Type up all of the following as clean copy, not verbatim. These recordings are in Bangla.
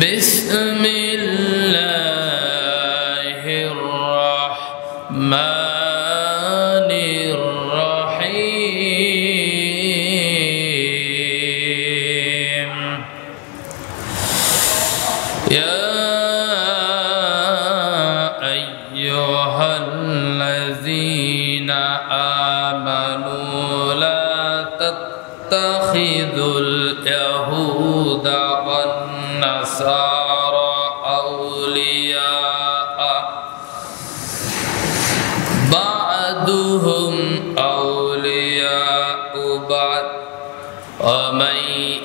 বিসমিল্লাহির রহমানির রহিম। ইয়া আইয়ুহাল্লাযীনা আমানু লা তাত্তাখিযুল ইয়াহুদা ওয়ান নাসারা আউলিয়া বা'দুহুম আউলিয়াউ বা'দ ওয়া মান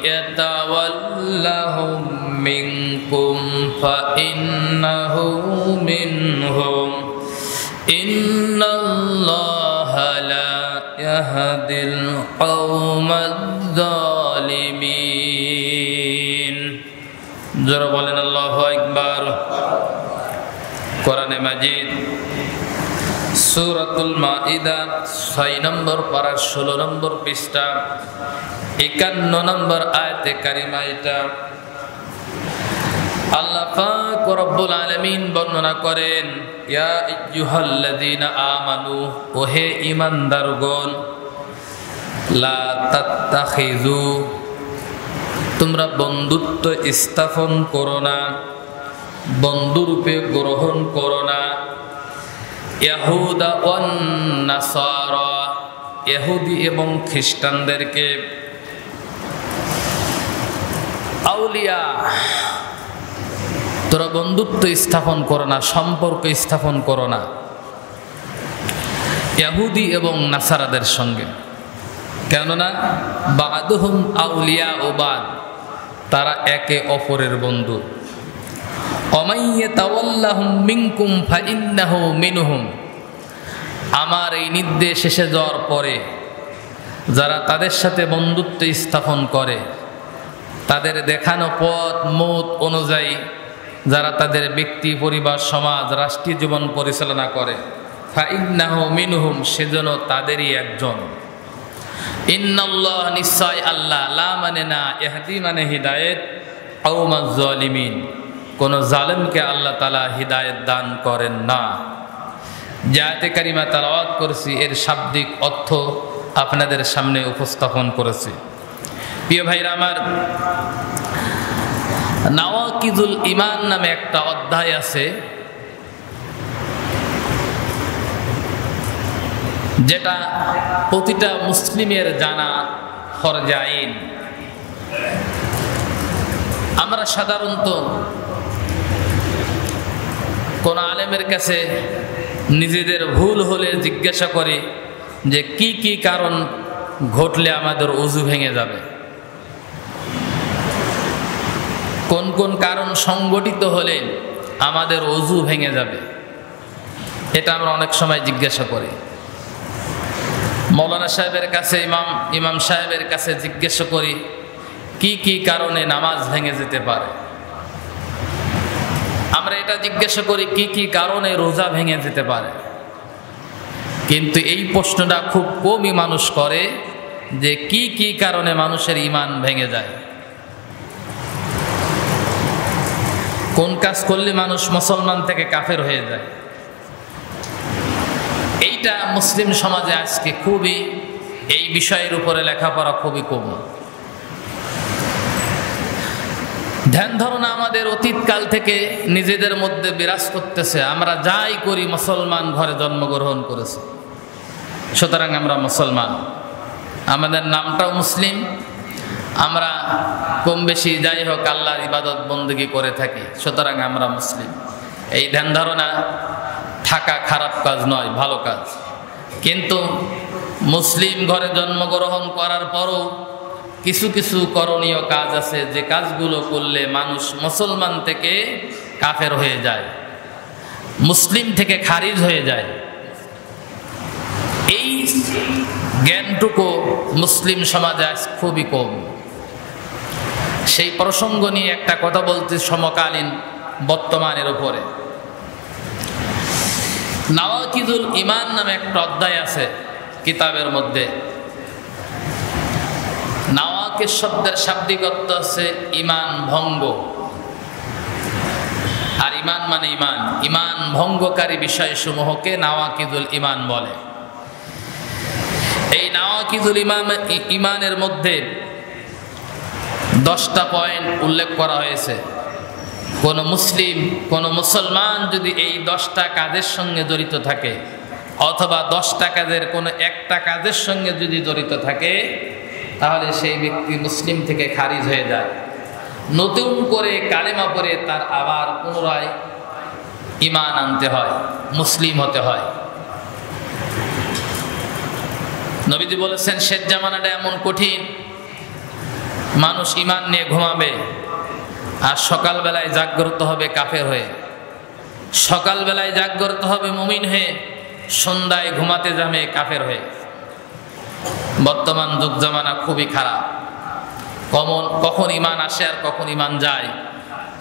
ইয়াতাওয়াল্লাহুম মিনকুম ফাইন্নাহু মিনহুম ইন্নাল্লাহা লা ইয়াহদিল কওমাজ জালিমিন। যারা বলেন আল্লাহু আকবার। কোরআনে মাজিদ সূরাতুল মাইদা 6 নম্বর পারা 16 নম্বর পৃষ্ঠা 51 নম্বর আয়াতে কারিমা এটা আল্লাহ পাক রব্বুল আলামিন বর্ণনা করেন, ইয়া আইয়ুহাল্লাযীনা আমানু, ওহে ঈমানদারগণ, লা তাত্তাখিযু, তোমরা বন্ধুত্ব স্থাপন করো না, বন্ধুরূপে গ্রহণ করো না, ইয়াহুদা ওয়ান নাসারা, ইহুদি এবং খ্রিস্টানদেরকে আউলিয়া, তোরা বন্ধুত্ব স্থাপন করো না, সম্পর্ক স্থাপন করো না ইহুদি এবং নাসারাদের সঙ্গে। কেননা বা'দুহুম আউলিয়া ও বা'দ, তারা একে অপরের বন্ধু। ওয়ামান ইয়াতাওয়াল্লাহুম মিনকুম ফাইন্নাহু মিনহুম, আমার এই নির্দেশ এসে যাওয়ার পরে যারা তাদের সাথে বন্ধুত্ব স্থাপন করে, তাদের দেখানো পথ মত অনুযায়ী যারা তাদের ব্যক্তি, পরিবার, সমাজ, রাষ্ট্রীয় জীবন পরিচালনা করে, ফাইন্নাহু মিনহুম, সেজন্য তাদেরই একজন। ইন্নাল্লাহ, নিশ্চয় আল্লাহ, লা মানে না, ইহদি মানে হিদায়েত, কওমাজ জালিমিন, কোন জালেমকে আল্লাহ তাআলা হিদায়েত দান করেন না। যে আয়াতে কারিমা তেলাওয়াত করেছি এর শাব্দিক অর্থ আপনাদের সামনে উপস্থাপন করেছি। প্রিয় ভাইরা আমার, নাওয়াকিদুল ঈমান নামে একটা অধ্যায় আছে, যেটা প্রতিটা মুসলিমের জানা ফরজে আইন। আমরা সাধারণত কোন আলেমের কাছে নিজেদের ভুল হলে জিজ্ঞাসা করি যে কি কি কারণ ঘটলে আমাদের ওযু ভেঙে যাবে, কোন কোন কারণ সংগঠিত হলে আমাদের ওযু ভেঙে যাবে, এটা আমরা অনেক সময় জিজ্ঞাসা করি। মৌলানা সাহেবের কাছে, ইমাম সাহেবের কাছে জিজ্ঞাসা করি কি কি কারণে নামাজ ভেঙে যেতে পারে। আমরা এটা জিজ্ঞাসা করি কি কি কারণে রোজা ভেঙে যেতে পারে, কিন্তু এই প্রশ্নটা খুব কমই মানুষ করে যে কি কি কারণে মানুষের ঈমান ভেঙে যায়, কোন কাজ করলে মানুষ মুসলমান থেকে কাফের হয়ে যায়। এইটা মুসলিম সমাজে আজকে খুবই, এই বিষয়ের উপরে লেখাপড়া খুবই কম। ধ্যান ধারণা আমাদের অতীতকাল থেকে নিজেদের মধ্যে বিরাজ করতেছে, আমরা যাই করি মুসলমান ঘরে জন্মগ্রহণ করেছি, সুতরাং আমরা মুসলমান, আমাদের নামটাও মুসলিম, আমরা কম বেশি যাই হোক আল্লাহর ইবাদত বন্দেগী করে থাকি, সুতরাং আমরা মুসলিম। এই ধ্যান ধারণা থাকা খারাপ কাজ নয়, ভালো কাজ, কিন্তু মুসলিম ঘরে জন্মগ্রহণ করার পরও কিছু কিছু করণীয় কাজ আছে যে কাজগুলো করলে মানুষ মুসলমান থেকে কাফের হয়ে যায়, মুসলিম থেকে খারিজ হয়ে যায়। এই জ্ঞানটুকু মুসলিম সমাজে আজ খুবই কম। সেই প্রসঙ্গ নিয়ে একটা কথা বলতে সমকালীন বর্তমানের উপরে। নাওয়াকিদুল ঈমান নামে একটা অধ্যায় আছে কিতাবের মধ্যে। নাওয়াকিদ শব্দের শাব্দিক অর্থ আছে ঈমান ভঙ্গ। আর ঈমান মানে ঈমান, ঈমান ভঙ্গকারী বিষয়সমূহকে নাওয়াকিদুল ঈমান বলে। এই নাওয়াকিদুল ঈমানের মধ্যে 10টা পয়েন্ট উল্লেখ করা হয়েছে। কোন মুসলিম, কোন মুসলমান যদি এই 10টা কাজের সঙ্গে জড়িত থাকে, অথবা 10টা কাজের কোনো একটা কাজের সঙ্গে যদি জড়িত থাকে, তাহলে সেই ব্যক্তি মুসলিম থেকে খারিজ হয়ে যায়। নতুন করে কালেমা পড়ে তার আবার পুনরায় ঈমান আনতে হয়, মুসলিম হতে হয়। নবীজি বলেছেন, শেষ জামানাটা এমন কঠিন, মানুষ ঈমান নিয়ে ঘুমাবে আর সকালবেলায় জাগ্রত হবে কাফের হয়ে, সকালবেলায় জাগ্রত হবে মুমিন হয়ে, সন্ধ্যায় ঘুমাতে যাবে কাফের হয়ে। বর্তমান যুগ জামানা খুবই খারাপ। কখন ঈমান আসে আর কখন ঈমান যায়,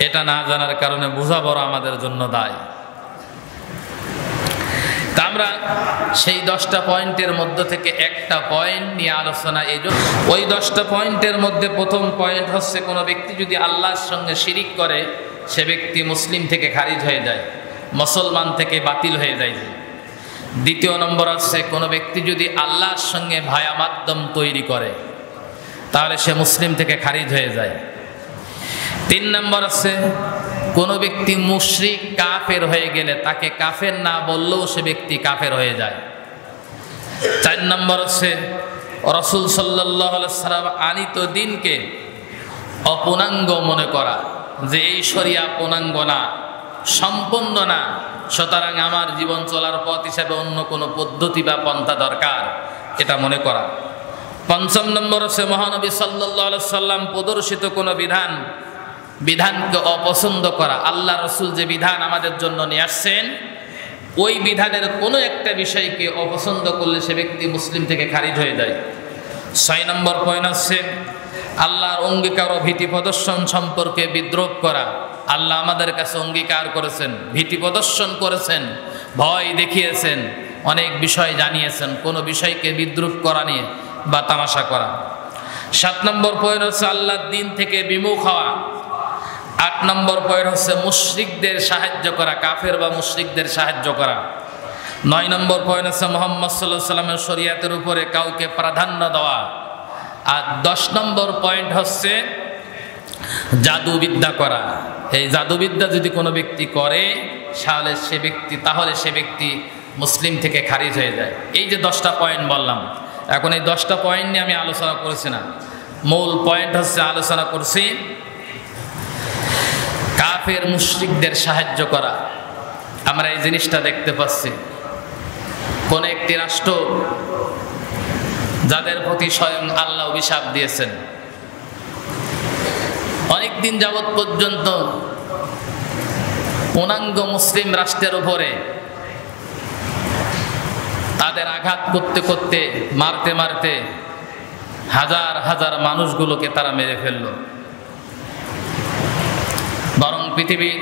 এটা না জানার কারণে বোঝা বড় আমাদের জন্য দায়। তা আমরা সেই 10টা পয়েন্টের মধ্য থেকে একটা পয়েন্ট নিয়ে আলোচনা। এই জন্য ওই 10টা পয়েন্টের মধ্যে প্রথম পয়েন্ট হচ্ছে, কোনো ব্যক্তি যদি আল্লাহর সঙ্গে শিরিক করে, সে ব্যক্তি মুসলিম থেকে খারিজ হয়ে যায়, মুসলমান থেকে বাতিল হয়ে যায়। দ্বিতীয় নম্বর হচ্ছে, কোনো ব্যক্তি যদি আল্লাহর সঙ্গে ভায়া মাধ্যম তৈরি করে, তাহলে সে মুসলিম থেকে খারিজ হয়ে যায়। 3 নম্বর আছে, কোনো ব্যক্তি মুশরিক কাফের হয়ে গেলে তাকে কাফের না বললেও সে ব্যক্তি কাফের হয়ে যায়। 4 নম্বর আছে, রাসূল সাল্লাল্লাহু আলাইহি ওয়াসাল্লাম আনিত দ্বীনকে অপূর্ণাঙ্গ মনে করা, যে এই শরিয়া পূর্ণাঙ্গ না, সম্পূর্ণ না, সুতরাং আমার জীবন চলার পথ হিসাবে অন্য কোনো পদ্ধতি বা পন্থা দরকার, এটা মনে করা। 5 নম্বর আছে, মহানবী সাল্লাল্লাহু আলাইহি ওয়াসাল্লাম প্রদর্শিত কোনো বিধানকে অপছন্দ করা। আল্লাহ রসুল যে বিধান আমাদের জন্য নিয়ে আসছেন, ওই বিধানের কোনো একটা বিষয়কে অপছন্দ করলে সে ব্যক্তি মুসলিম থেকে খারিজ হয়ে যায়। 6 নম্বর পয়েন্ট আছে, আল্লাহর অঙ্গীকার ও ভীতি প্রদর্শন সম্পর্কে বিদ্রোহ করা। আল্লাহ আমাদের কাছে অঙ্গীকার করেছেন, ভীতি প্রদর্শন করেছেন, ভয় দেখিয়েছেন, অনেক বিষয় জানিয়েছেন, কোনো বিষয়কে বিদ্রুপ করা নিয়ে বা তামাশা করা। 7 নম্বর পয়েন্ট হচ্ছে আল্লাহর দ্বীন থেকে বিমুখ হওয়া। 8 নম্বর পয়েন্ট হচ্ছে মুশরিকদের সাহায্য করা, কাফের বা মুশরিকদের সাহায্য করা। 9 নম্বর পয়েন্ট হচ্ছে মুহাম্মদ সাল্লাল্লাহু আলাইহি ওয়াসাল্লামের শরীয়তের উপরে কাউকে প্রাধান্য দেওয়া। আর 10 নম্বর পয়েন্ট হচ্ছে জাদুবিদ্যা করা। এই জাদুবিদ্যা যদি কোনো ব্যক্তি করে, তাহলে সে ব্যক্তি মুসলিম থেকে খারিজ হয়ে যায়। এই যে 10টা পয়েন্ট বললাম, এখন এই 10টা পয়েন্ট নিয়ে আমি আলোচনা করছি না, মূল পয়েন্ট হচ্ছে আলোচনা করছি কাফের মুশরিকদের সাহায্য করা। আমরা এই জিনিসটা দেখতে পাচ্ছি, কোন একটি রাষ্ট্র যাদের প্রতি স্বয়ং আল্লাহ অভিশাপ দিয়েছেন, অনেকদিন যাবৎ পর্যন্ত পূর্ণাঙ্গ মুসলিম রাষ্ট্রের উপরে তাদের আঘাত করতে করতে, মারতে মারতে হাজার হাজার মানুষগুলোকে তারা মেরে ফেলল। বরং পৃথিবীর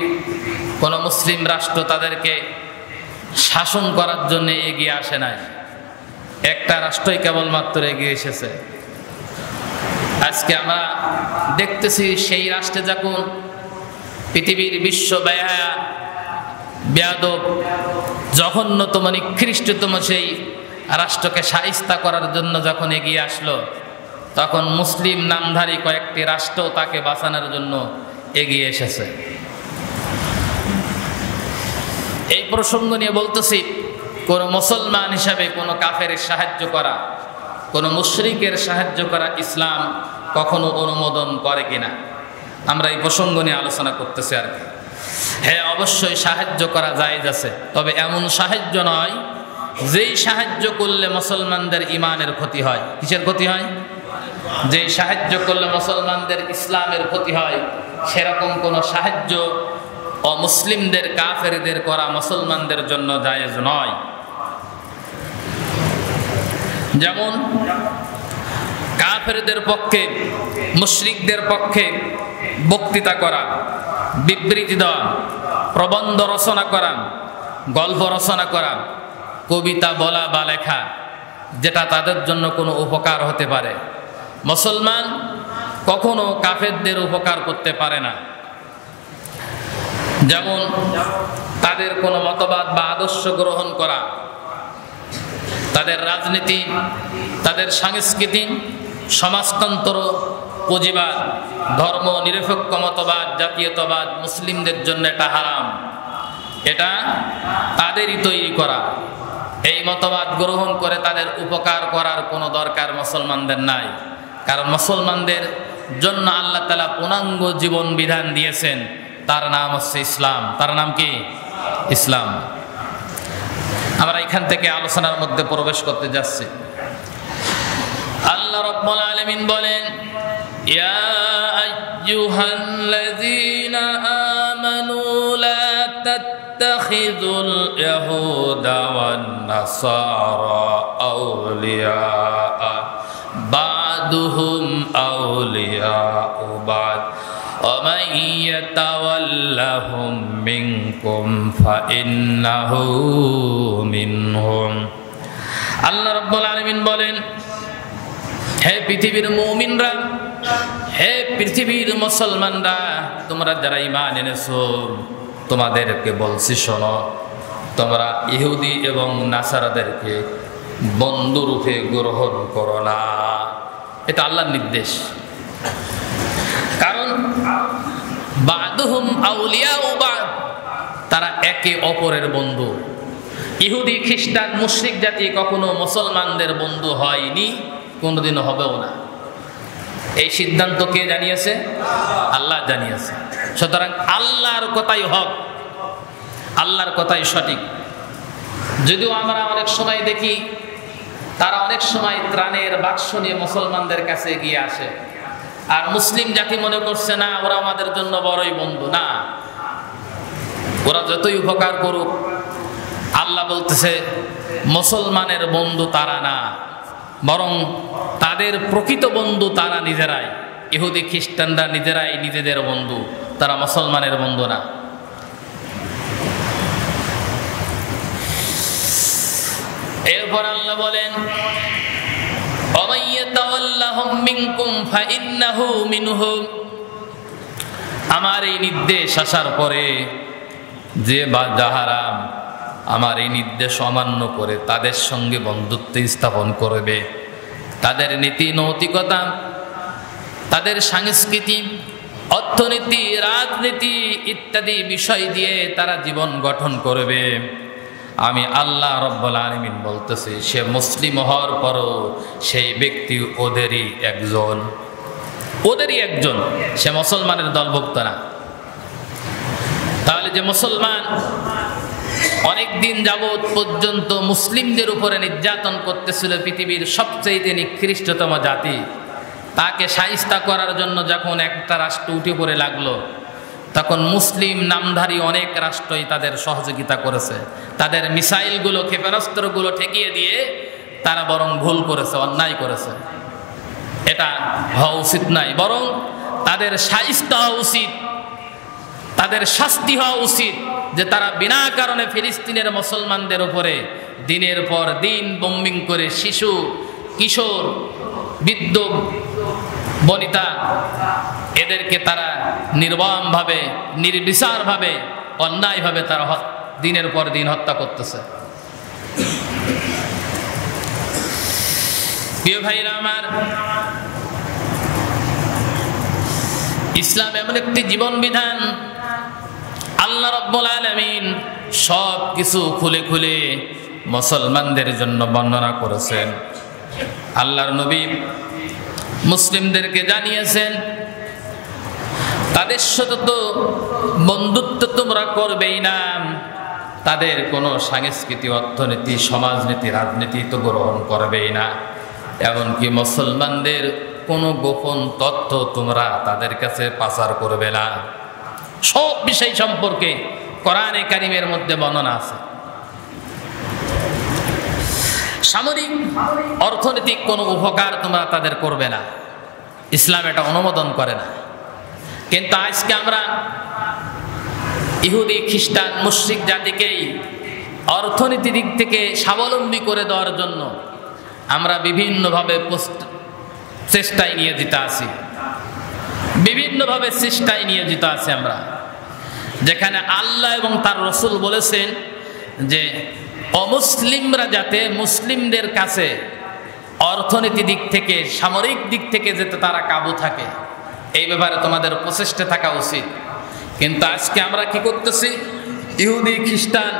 কোন মুসলিম রাষ্ট্র তাদেরকে শাসন করার জন্য এগিয়ে আসে নাই, একটা রাষ্ট্রই কেবলমাত্র এগিয়ে এসেছে। আজকে আমরা দেখতেছি সেই রাষ্ট্রে যখন পৃথিবীর বিশ্ব বেয়াদব, জঘন্যতম, নিকৃষ্টতম সেই রাষ্ট্রকে শায়েস্তা করার জন্য যখন এগিয়ে আসলো, তখন মুসলিম নামধারী কয়েকটি রাষ্ট্র তাকে বাঁচানোর জন্য এগিয়ে এসেছে। এই প্রসঙ্গ নিয়ে বলতেছি, কোন মুসলমান হিসাবে কোন কাফের সাহায্য করা, কোন মুশরিকের সাহায্য করা ইসলাম কখনো অনুমোদন করে কিনা, আমরা এই প্রসঙ্গ নিয়ে আলোচনা করতেছি আর কি। হ্যাঁ, অবশ্যই সাহায্য করা জায়েজ আছে, তবে এমন সাহায্য নয় যেই সাহায্য করলে মুসলমানদের ঈমানের ক্ষতি হয়। কিসের ক্ষতি হয়? যেই সাহায্য করলে মুসলমানদের ইসলামের ক্ষতি হয়, সেরকম কোন সাহায্য অমুসলিমদের, কাফেরদের করা মুসলমানদের জন্য জায়েজ নয়। যেমন কাফেরদের পক্ষে, মুশরিকদের পক্ষে বক্তৃতা করা, বিবৃতি দেওয়া, প্রবন্ধ রচনা করা, গল্প রচনা করা, কবিতা বলা বা লেখা, যেটা তাদের জন্য কোনো উপকার হতে পারে। মুসলমান কখনো কাফেরদের উপকার করতে পারে না। যেমন তাদের কোনো মতবাদ বা আদর্শ গ্রহণ করা, তাদের রাজনীতি, তাদের সংস্কৃতি, সমাজতন্ত্র, পুঁজিবাদ, ধর্ম নিরপেক্ষ মতবাদ, জাতীয়তাবাদ মুসলিমদের জন্য এটা হারাম। এটা তাদেরই তৈরি করা। এই মতবাদ গ্রহণ করে তাদের উপকার করার কোনো দরকার মুসলমানদের নাই। কারণ মুসলমানদের জন্য আল্লাহ তাআলা পূর্ণাঙ্গ জীবন বিধান দিয়েছেন, তার নাম হচ্ছে ইসলাম। তার নাম কি? ইসলাম। আমরা এখান থেকে আলোচনার মধ্যে প্রবেশ করতে যাচ্ছি। আল্লাহ রাব্বুল আলামিন বলেন, ইয়া আইয়ুহাল্লাযীনা আমানু লা তাত্তাখিযুল ইয়াহুদা ওয়ান নাসারা আউলিয়া বা'দুহুম আউলিয়াউ বা'দ ওয়া মান ইয়াতাওয়াল্লাহুম মিনকুম ফাইন্নাহু মিনহুম। আল্লাহ রাব্বুল আলামিন বলেন, হে পৃথিবীর মুমিনরা, হে পৃথিবীর মুসলমানরা, তোমরা যারা ঈমান এনেছো, তোমাদেরকে বলছি শোনো, তোমরা ইহুদি এবং নাসারাদেরকে বন্ধুরূপে গ্রহণ করো না। এটা আল্লাহর নির্দেশ। কারণ বা'দুহুম আউলিয়াউ বা'দ, তারা একে অপরের বন্ধু। ইহুদি, খ্রিস্টান, মুশরিক জাতি কখনো মুসলমানদের বন্ধু হয়নি, কোনোদিনও হবেও না। এই সিদ্ধান্ত কে জানিয়েছে? আল্লাহ জানিয়েছে। সুতরাং আল্লাহর কথাই হক, আল্লাহর কথাই সঠিক। যদিও আমরা অনেক সময় দেখি তারা অনেক সময় ত্রাণের বাক্স নিয়ে মুসলমানদের কাছে এগিয়ে আসে, আর মুসলিম জাতি মনে করছে না ওরা আমাদের জন্য বড়ই বন্ধু। না, ওরা যতই উপকার করুক, আল্লাহ বলতেছে মুসলমানের বন্ধু তারা না, বরং তাদের প্রকৃত বন্ধু তারা নিজেরাই। ইহুদি খ্রিস্টানরা নিজেরাই নিজেদের বন্ধু, তারা মুসলমানের বন্ধু না। এরপর আল্লাহ বলেন, আমার এই নির্দেশ আসার পরে যে বা যাহারা আমার এই নির্দেশ অমান্য করে তাদের সঙ্গে বন্ধুত্ব স্থাপন করবে, তাদের নীতি নৈতিকতা, তাদের সংস্কৃতি, অর্থনীতি, রাজনীতি ইত্যাদি বিষয় দিয়ে তারা জীবন গঠন করবে, আমি আল্লাহ রাব্বুল আলামিন বলতেছি সে মুসলিম হওয়ার পরও সেই ব্যক্তি ওদেরই একজন, সে মুসলমানের দলভুক্ত না। তাহলে যে মুসলমান অনেক দিন যাবৎ পর্যন্ত মুসলিমদের উপরে নির্যাতন করতেছিল, পৃথিবীর সবচেয়ে নিকৃষ্টতম জাতি, তাকে শায়েস্তা করার জন্য যখন একটা রাষ্ট্র উঠে পড়ে লাগলো, তখন মুসলিম নামধারী অনেক রাষ্ট্রই তাদের সহযোগিতা করেছে। তাদের মিসাইলগুলো, ক্ষেপণাস্ত্রগুলো ঠেকিয়ে দিয়ে তারা বরং ভুল করেছে, অন্যায় করেছে। এটা হওয়া উচিত নাই, বরং তাদের শায়েস্তা হওয়া উচিত, তাদের শাস্তি হওয়া উচিত যে তারা বিনা কারণে ফিলিস্তিনের মুসলমানদের উপরে দিনের পর দিন বোম্বিং করে শিশু, কিশোর, বৃদ্ধ, বনিতা, এদেরকে তারা নির্মমভাবে, নির্বিচারভাবে, অন্যায়ভাবে তারা দিনের পর দিন হত্যা করতেছে। প্রিয় ভাইরা আমার, ইসলাম এমন একটি জীবন বিধান, আল্লাহ রাব্বুল আলামিন সব কিছু খুলে খুলে মুসলমানদের জন্য বর্ণনা করেছেন। আল্লাহর নবী মুসলিমদেরকে জানিয়েছেন তাদের সাথে তো বন্ধুত্ব তোমরা করবেই না, তাদের কোনো সংস্কৃতি, অর্থনীতি, সমাজনীতি, রাজনীতি তো গ্রহণ করবেই না, এমনকি মুসলমানদের কোনো গোপন তথ্য তোমরা তাদের কাছে পাচার করবে না। সব বিষয় সম্পর্কে কোরআনে কারিমের মধ্যে বর্ণনা আছে। সামরিক, অর্থনৈতিক কোনো উপকার তোমরা তাদের করবে না, ইসলাম এটা অনুমোদন করে না। কিন্তু আজকে আমরা ইহুদি, খ্রিস্টান, মুশরিক জাতিকেই অর্থনীতি দিক থেকে স্বাবলম্বী করে দেওয়ার জন্য আমরা বিভিন্নভাবে চেষ্টায় নিয়োজিত আছি, বিভিন্নভাবে চেষ্টায় নিয়োজিত আছি। আমরা যেখানে আল্লাহ এবং তার রসুল বলেছেন যে অমুসলিমরা যাতে মুসলিমদের কাছে অর্থনীতি দিক থেকে, সামরিক দিক থেকে যাতে তারা কাবু থাকে, এই ব্যাপারে তোমাদের প্রচেষ্টা থাকা উচিত। কিন্তু আজকে আমরা কি করতেছি? ইহুদি, খ্রিস্টান,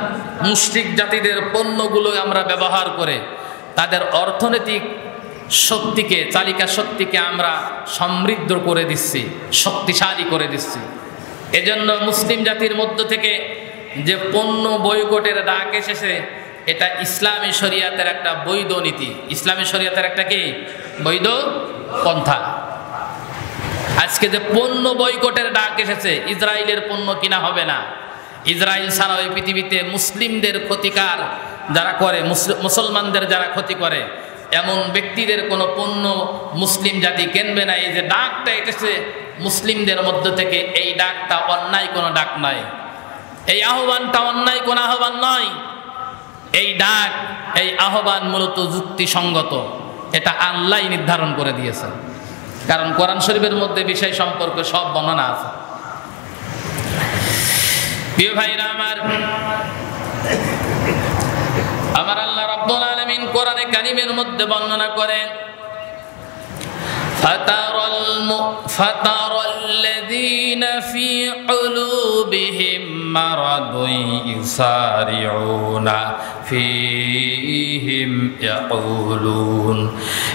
মুশরিক জাতিদের পণ্যগুলো আমরা ব্যবহার করে তাদের অর্থনৈতিক শক্তিকে, চালিকা শক্তিকে আমরা সমৃদ্ধ করে দিচ্ছি, শক্তিশালী করে দিচ্ছি। এজন্য মুসলিম জাতির মধ্য থেকে যে পণ্য বয়কটের ডাক এসেছে, এটা ইসলামী শরিয়াতের একটা বৈধ নীতি, ইসলামী শরিয়াতের একটা কি বৈধ পন্থা। আজকে যে পণ্য বয়কটের ডাক এসেছে, ইসরায়েলের পণ্য কিনা হবে না, ইসরায়েল ছাড়া ওই পৃথিবীতে মুসলিমদের ক্ষতিকার যারা করে, মুসলমানদের যারা ক্ষতি করে এমন ব্যক্তিদের কোনো পণ্য মুসলিম জাতি কিনবে না, এই যে ডাকটা এসেছে মুসলিমদের মধ্য থেকে, এই ডাকটা অন্যায় কোনো ডাক নয়, এই আহ্বানটা অন্যায় কোনো আহ্বান নয়। এই ডাক, এই আহ্বান মূলত যুক্তিসঙ্গত, এটা আল্লাহ নির্ধারণ করে দিয়েছেন, কারণ কোরআন শরীফের মধ্যে বিষয় সম্পর্কে সব বর্ণনা আছে। প্রিয় ভাইরা আমার আল্লাহ রাব্বুল আলামিন কোরআনে কারীমের মধ্যে বর্ণনা করেন, ফাতারাল্লাযীনা ফী কুলূবিহিম মারাদুন ইউসারিউনা ফীহিম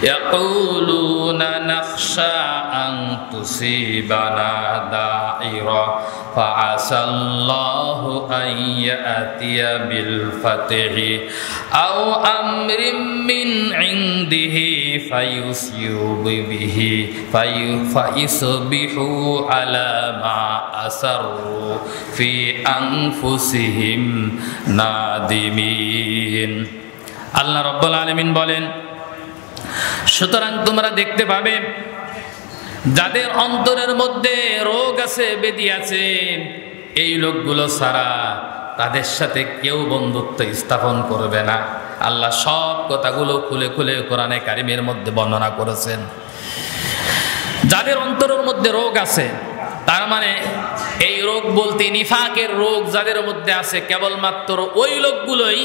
ইয়াকুলুনা নাখশা আন তুসিবানা দাইরা ফাআসাল্লাহু আন ইয়াতিয়া বিল ফাতহি আও আমরিম মিন ইনদিহি ফায়ুসিবু বিহি ফায়ুসবিহু আলা মা আসরু ফি আনফুসিহিম নাদিমিন। আল্লাহ রাব্বুল আলামিন বলেন, সুতরাং তোমরা দেখতে পাবে যাদের অন্তরের মধ্যে রোগ আছে, ব্যাধি আছে, এই লোকগুলো ছাড়া তাদের সাথে কেউ বন্ধুত্ব স্থাপন করবে না। আল্লাহ সব কথাগুলো খুলে খুলে কোরআনে কারিমের মধ্যে বর্ণনা করেছেন। যাদের অন্তরের মধ্যে রোগ আছে, তার মানে এই রোগ বলতে নিফাকের রোগ যাদের মধ্যে আছে, কেবলমাত্র ওই লোকগুলোই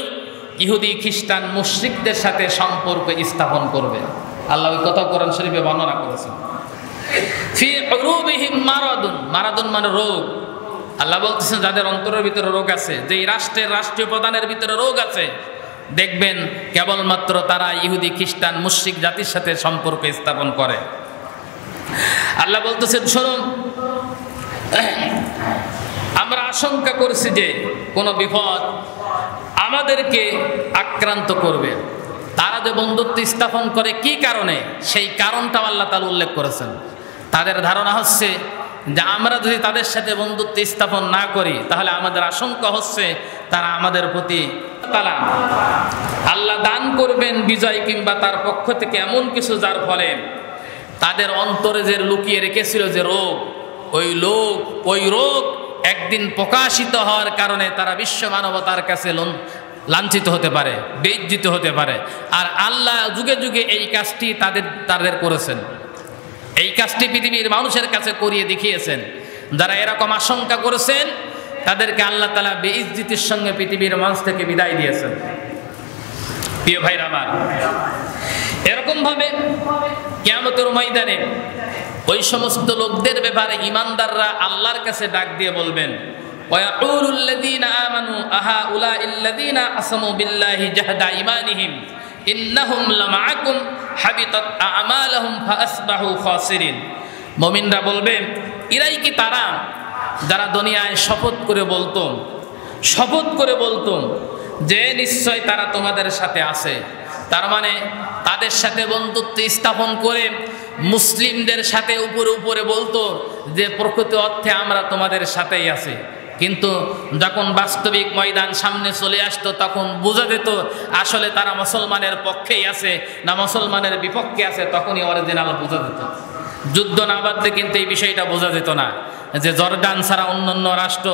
ইহুদি, খ্রিস্টান, মুশরিকদের সাথে সম্পর্ক স্থাপন করবে। আল্লাহ ওই কথা কোরআন শরীফে বর্ণনা করেছেন। ফি কুলূবিহিম মারাদুন, মারাদুন মানে রোগ। আল্লাহ বলতেছেন যাদের অন্তরের ভিতরে রোগ আছে, যেই রাষ্ট্রের রাষ্ট্রীয় প্রধানের ভিতরে রোগ আছে, দেখবেন কেবলমাত্র তারা ইহুদি, খ্রিস্টান, মুশরিক জাতির সাথে সম্পর্ক স্থাপন করে। আল্লাহ বলতেছেন, শুনুন, আমরা আশঙ্কা করছি যে কোনো বিপদ আমাদেরকে আক্রান্ত করবে। তারা যে বন্ধুত্ব স্থাপন করে কি কারণে, সেই কারণটাও আল্লাহ তাআলা উল্লেখ করেছেন। তাদের ধারণা হচ্ছে যে আমরা যদি তাদের সাথে বন্ধুত্ব স্থাপন না করি, তাহলে আমাদের আশঙ্কা হচ্ছে তারা আমাদের প্রতি আল্লাহ দান করবেন বিজয় কিংবা তার পক্ষ থেকে এমন কিছু, যার ফলে তাদের অন্তরে যে লুকিয়ে রেখেছিল যে রোগ, ওই রোগ একদিন প্রকাশিত হওয়ার কারণে তারা বিশ্ব মানবতার কাছে লাঞ্ছিত হতে পারে, বেইজ্জিত হতে পারে। আর আল্লাহ যুগে যুগে এই কাজটি তাদের করেছেন, এই কাজটি পৃথিবীর মানুষের কাছে করিয়ে দেখিয়েছেন। যারা এরকম আশঙ্কা করেছেন তাদেরকে আল্লাহ তাআলা বেইজ্জতির সঙ্গে পৃথিবীর মানুষ থেকে বিদায় দিয়েছেন। প্রিয় ভাইরা আমার, এরকম ভাবে কিয়ামতের ময়দানে ওই সমস্ত লোকদের ব্যাপারে ঈমানদাররা আল্লাহর কাছে ডাক দিয়ে বলবেন, ওয়ায়াকুলুল্লাযীনা আমানু আহাউলাইল্লাযীনা আকসামু বিল্লাহি জাহদা ঈমানিহিম ইন্নাহুম লামাআকুম হাবিতাত আমালুহুম ফাআসবাহু খাসিরিন। মুমিনরা বলবে, এরাই কি তারা যারা দুনিয়ায় শপথ করে বলতো যে নিশ্চয় তারা তোমাদের সাথে আছে। তার মানে তাদের সাথে বন্ধুত্ব স্থাপন করে মুসলিমদের সাথে উপরে বলতো যে প্রকৃত অর্থে আমরা তোমাদের সাথেই আছি। কিন্তু যখন বাস্তবিক ময়দান সামনে চলে আসতো, তখন বোঝা যেত আসলে তারা মুসলমানের পক্ষেই আছে না মুসলমানের বিপক্ষে আছে, তখনই অরিজিনাল বোঝা যেত। যুদ্ধ না বাঁধলে কিন্তু এই বিষয়টা বোঝা যেত না যে জর্ডান ছাড়া অন্যান্য রাষ্ট্র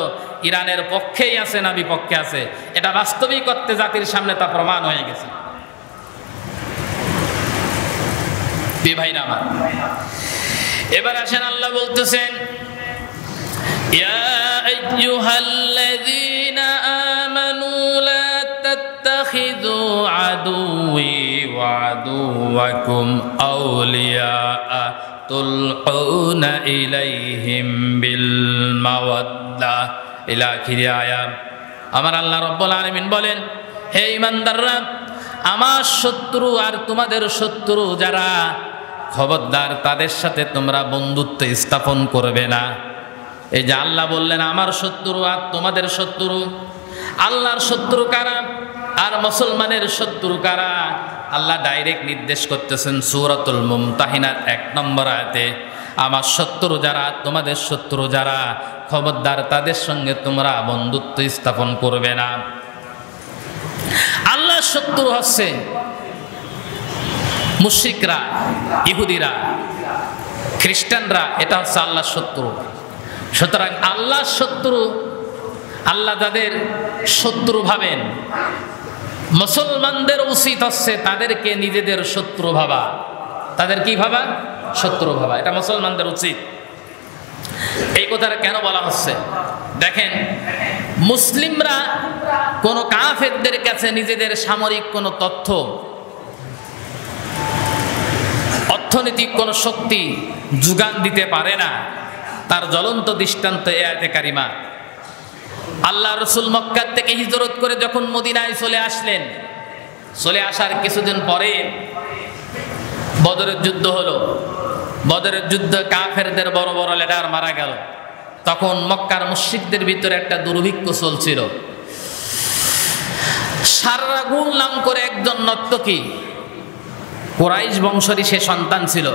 ইরানের পক্ষেই আছে না বিপক্ষে আছে। এটা বাস্তবিক অর্থে জাতির সামনে তা প্রমাণ হয়ে গেছে। ভাইরা আমার, এবার আসেন, আল্লাহ বলতেছেন ইয়া আইয়ুহাল্লাযীনা আমানু লা তাত্তাখিযু আদুওয়ি ওয়া আদুওয়াকুম আউলিয়া তুলকুনা ইলাইহিম বিল মাওয়াদ্দা ইলা আখিরি আয়াত। আমার আল্লাহ রাব্বুল আলামিন বলেন, হে ঈমানদাররা, আমার শত্রু আর তোমাদের শত্রু যারা, খবরদার তাদের সাথে তোমরা বন্ধুত্ব স্থাপন করবে না। এই যে আল্লাহ বললেন আমার শত্রু আর তোমাদের শত্রু, আল্লাহর শত্রু কারা আর মুসলমানের শত্রু কারা? আল্লাহ ডাইরেক্ট নির্দেশ করতেছেন সূরাতুল মুমতাহিনার 1 নম্বর আয়াতে, আমার শত্রু যারা তোমাদের শত্রু যারা, খবরদার তাদের সঙ্গে তোমরা বন্ধুত্ব স্থাপন করবে না। আল্লাহর শত্রু হচ্ছে মুশরিকরা, ইহুদিরা, খ্রিস্টানরা, এটা হচ্ছে আল্লাহর শত্রু। সুতরাং আল্লাহর শত্রু, আল্লাহ যাদের শত্রু ভাবেন, মুসলমানদের উচিত হচ্ছে তাদেরকে নিজেদের শত্রু ভাবা। তাদের কি ভাবা? শত্রু ভাবা। এটা মুসলমানদের উচিত। এই কথাটা কেন বলা হচ্ছে? দেখেন, মুসলিমরা কোন কাফেরদের কাছে নিজেদের সামরিক কোন তথ্য, অর্থনৈতিক কোন শক্তি যোগান দিতে পারে না। তার জ্বলন্ত দৃষ্টান্ত এই আয়াতে কারিমা। আল্লাহ রাসূল মক্কা থেকে হিজরত করে যখন মদিনায় চলে আসলেন, চলে আসার কিছুদিন পরে বদরের যুদ্ধ হলো। বদরের যুদ্ধে কাফেরদের বড় বড় লিডার মারা গেল। তখন মক্কার মুশরিকদের ভিতরে একটা দুর্ভিক্ষ চলছিল। সাররাগুল নাম করে একজন নর্তকী, কুরাইশ বংশেরই সে সন্তান ছিল।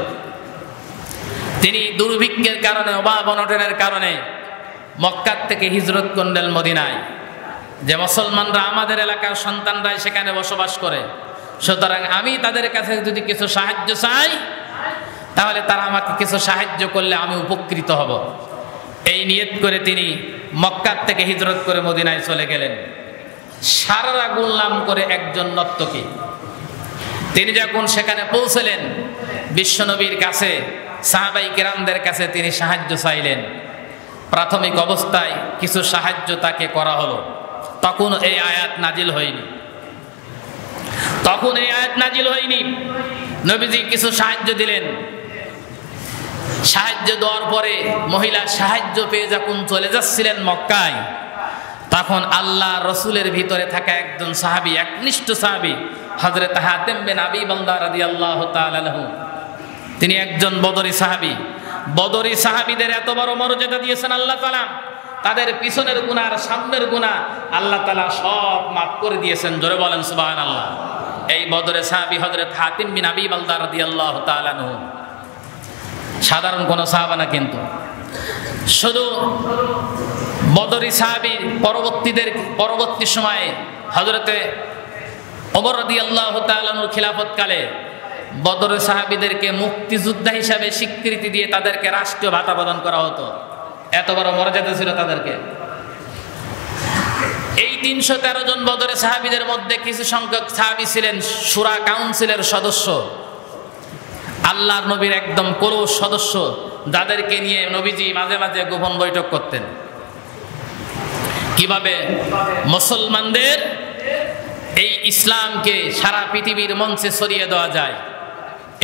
তিনি দুর্ভিক্ষের কারণে, অভাব অনটনের কারণে মক্কা থেকে হিজরত করলেন মদিনায়। যে মুসলমানরা আমাদের এলাকার সন্তানরাই সেখানে বসবাস করে, সুতরাং আমি তাদের কাছে যদি কিছু সাহায্য চাই, তাহলে তারা আমাকে কিছু সাহায্য করলে আমি উপকৃত হব। এই নিয়ত করে তিনি মক্কা থেকে হিজরত করে মদিনায় চলে গেলেন। সাররাগুল নাম করে একজন নর্তকী। তিনি যখন সেখানে পৌঁছলেন, বিশ্বনবীর কাছে, সাহাবাই কেরামদের কাছে তিনি সাহায্য চাইলেন। প্রাথমিক অবস্থায় কিছু সাহায্য তাকে করা হলো। তখন এই আয়াত নাজিল হয়নি। নবীজি কিছু সাহায্য দিলেন। সাহায্য দেওয়ার পরে মহিলা সাহায্য পেয়ে যখন চলে যাচ্ছিলেন মক্কায়, তখন আল্লাহ রসুলের ভিতরে থাকা একজন সাহাবী, একনিষ্ঠ সাহাবী, হযরত হাতিম বিন আবি বালদা রাদিয়াল্লাহু তাআলা আনহু, তিনি একজন বদরী সাহাবী। বদরী সাহাবীদের এত বড় মর্যাদা দিয়েছেন আল্লাহ তাআলা, তাদের পিছনের গুনাহ আর সামনের গুনাহ আল্লাহ তাআলা সব মাফ করে দিয়েছেন। জোরে বলেন সুবহানাল্লাহ। এই বদরের সাহাবী হযরত হাতিম বিন আবি বালদা রাদিয়াল্লাহু তাআলা আনহু সাধারণ কোন সাহাবা না, কিন্তু শুধু বদরী সাহাবীর পরবর্তী সময়ে হযরতে ওমর রাদিয়াল্লাহু তাআলা আনহুর খিলাফতকালে বদরের সাহাবীদেরকে মুক্তিযোদ্ধা হিসাবে স্বীকৃতি দিয়ে তাদেরকে রাষ্ট্রীয় ভাতা প্রদান করা হতো। এত বড় মর্যাদা ছিল তাদেরকে। এই 313 জন বদরের সাহাবীদের মধ্যে কিছু সংখ্যক সাহাবী ছিলেন শূরা কাউন্সিলের সদস্য, আল্লাহর নবীর একদম ক্লোজ সদস্য, যাদেরকে নিয়ে নবীজি মাঝে মাঝে গোপন বৈঠক করতেন। কিভাবে মুসলমানদের এই ইসলামকে সারা পৃথিবীর মঞ্চে ছড়িয়ে দেওয়া যায়,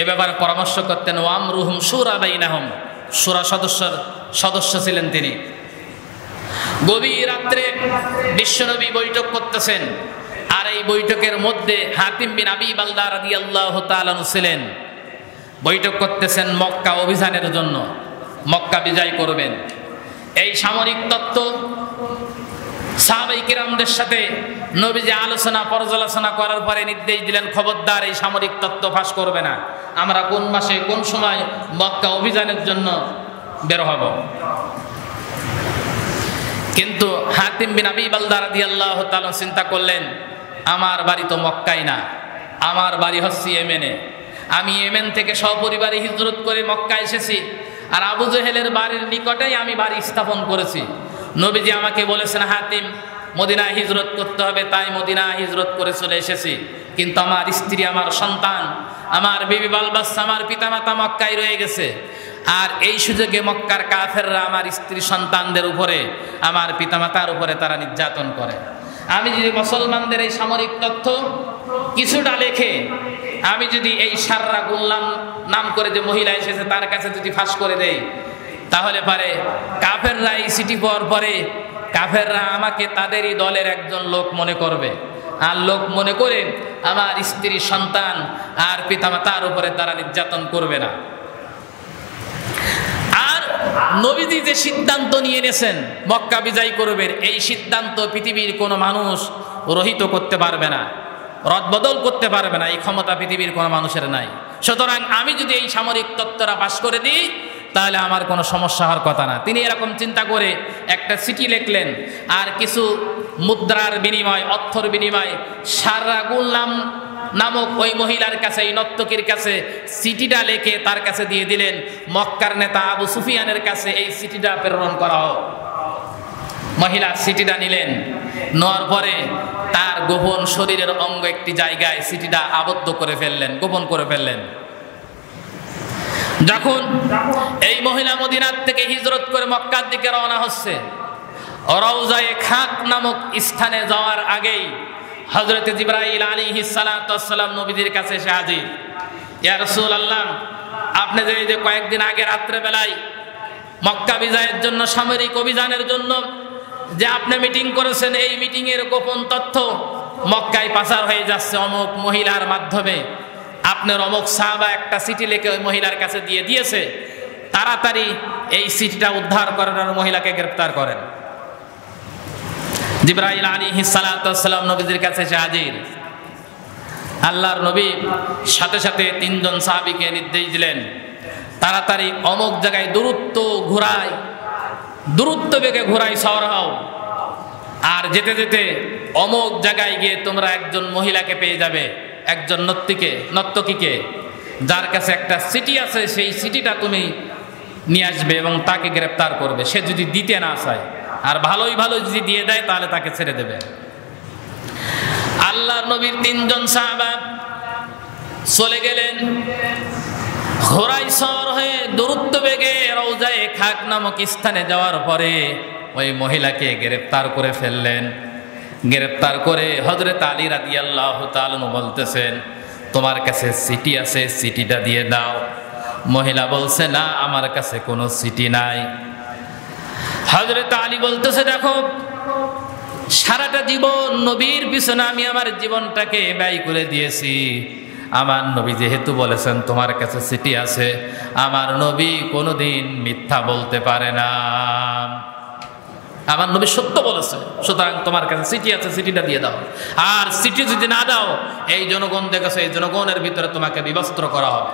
এ ব্যাপারে পরামর্শ করতেন। ওয়ামরুহুম শুরা বাইনাহুম, শূরা সদস্য ছিলেন তিনি। গভীর রাত্রে বিশ্বনবী বৈঠক করতেছেন, আর এই বৈঠকের মধ্যে হাতিম বিন আবি বালদা রাদিয়াল্লাহু তাআলা আনহু ছিলেন। বৈঠক করতেছেন মক্কা অভিযানের জন্য, মক্কা বিজয় করবেন। এই সামরিক তত্ত্ব সাহাবায়ে কিরামদের সাথে নবীজি পর্যালোচনা করার পরে নির্দেশ দিলেন, খবরদার এই সামরিক তত্ত্ব ফাঁস করবে না। আমরা কোন মাসে কোন সময় মক্কা অভিযানের জন্য বের হব। কিন্তু হাতিম বিন আবি বালদা রাদিয়াল্লাহু তাআলা চিন্তা করলেন, আমার বাড়ি তো মক্কায় না, আমার বাড়ি হচ্ছে ইয়েমেনে। আমি ইয়েমেন থেকে সপরিবারে হিজরত করে মক্কা এসেছি, আর আবু জেহেলের বাড়ির নিকটেই আমি বাড়ি স্থাপন করেছি। নবীজি আমাকে বলেছেন, হাতিম মদিনায় হিজরত করতে হবে, তাই মদিনায় হিজরত করে চলে এসেছি। কিন্তু আমার স্ত্রী, আমার সন্তান, আমার বিবি বাল বাচ্চা, আমার পিতামাতা মক্কায় রয়ে গেছে। আর এই সুযোগে মক্কার কাফেররা আমার স্ত্রী সন্তানদের উপরে, আমার পিতামাতার উপরে তারা নির্যাতন করে। আমি যদি মুসলমানদের এই সামরিক তথ্য কিছুটা লেখে আমি যদি এই সাররা গুল্লাম নাম করে যে মহিলা এসেছে তার কাছে যদি ফাঁস করে দেই, তাহলে পারে কাফেররা এই চিঠি পাওয়ার পরে কাফেররা আমাকে তাদেরই দলের একজন লোক মনে করবে, আর লোক মনে করে আমার স্ত্রী সন্তান আর পিতামাতার উপরে তারা নির্যাতন করবে না। আর নবীজি যে সিদ্ধান্ত নিয়ে নিয়েছেন মক্কা বিজয় করবেন, এই সিদ্ধান্ত পৃথিবীর কোনো মানুষ রহিত করতে পারবে না, রদবদল করতে পারবে না, এই ক্ষমতা পৃথিবীর কোনো মানুষের নাই। সুতরাং আমি যদি এই সামরিক তত্ত্বরা পাশ করে দিই তাহলে আমার কোনো সমস্যা হওয়ার কথা না। তিনি এরকম চিন্তা করে একটা চিঠি লিখলেন, আর কিছু মুদ্রার বিনিময়, অর্থর বিনিময় সাররা গুল্লাম নামক ওই মহিলার কাছে, এই নর্তকীর কাছে চিঠিটা লিখে তার কাছে দিয়ে দিলেন। মক্কার নেতা আবু সুফিয়ানের কাছে এই চিঠিটা প্রেরণ করা হোক। মহিলা চিঠিটা নিলেন, নেওয়ার পরে তার গোপন শরীরের অঙ্গ একটি জায়গায় চিঠিটা আবদ্ধ করে ফেললেন, গোপন করে ফেললেন। যখন এই মহিলা মদিনার থেকে হিজরত করে মক্কার দিকে রওনা হচ্ছে, রওজায়ে খাক নামক স্থানে যাওয়ার আগেই হযরত জিবরাইল আলাইহিস সালাতু ওয়াস সালাম নবীজির কাছে এসে হাজির। ইয়া রাসূলুল্লাহ, আপনি যে কয়েকদিন আগে রাত্রে বেলায় মক্কা বিজয়ের জন্য, সামরিক অভিযানের জন্য যে আপনি মিটিং করেছেন, এই মিটিং এর গোপন তথ্য মক্কায় পাচার হয়ে যাচ্ছে অমুক মহিলার মাধ্যমে। আপনার অমুক সাহাবা একটা চিঠি লিখে ওই মহিলার কাছে দিয়ে দিয়েছে, তাড়াতাড়ি এই চিঠিটা উদ্ধার করেন আর মহিলাকে গ্রেফতার করেন। জিবরাইল আলাইহিস সালাতু ওয়াস সালাম নবীজির কাছে এসে হাজির। আল্লাহর নবী সাথে সাথে তিনজন সাহাবীকে নির্দেশ দিলেন, তাড়াতাড়ি অমুক জায়গায় দূরত্ব বেগে ঘোরায় সওয়ার হও, আর যেতে যেতে অমুক জায়গায় গিয়ে তোমরা একজন মহিলাকে পেয়ে যাবে, একজন নর্তকীকে, যার কাছে একটা চিঠি আছে, সেই চিঠিটা তুমি নিয়ে আসবে এবং তাকে গ্রেফতার করবে। সে যদি দিতে না চায় আর ভালোই ভালো যদি দিয়ে দেয় তাহলে তাকে ছেড়ে দেবে। আল্লাহর নবীর তিনজন সাহাবা চলে গেলেন। ঘোড়ায় সওয়ার হয়ে দূরত্ব বেগে রওজায়ে খাক নামক স্থানে যাওয়ার পরে ওই মহিলাকে গ্রেফতার করে ফেললেন। গ্রেফতার করে হযরত আলী রাদিয়াল্লাহু তাআলা আনহু বলতেছেন, তোমার কাছে চিঠি আছে, চিঠিটা দিয়ে দাও। মহিলা বলছে, না, আমার কাছে কোনো চিঠি নাই। হযরত আলী বলতেছে, দেখো, সারাটা জীবন নবীর পিছনে আমি আমার জীবনটাকে ব্যয় করে দিয়েছি। আমার নবী যেহেতু বলেছেন তোমার কাছে চিঠি আছে, আমার নবী কোনোদিন মিথ্যা বলতে পারে না, আমার নবী সত্য বলেছে, সুতরাং তোমার কাছে চিঠি আছে, চিঠিটা দিয়ে দাও। আর চিঠি যদি না দাও, এই জনগণ দেখেছে, এই জনগণের ভিতরে তোমাকে বিবস্ত্র করা হবে।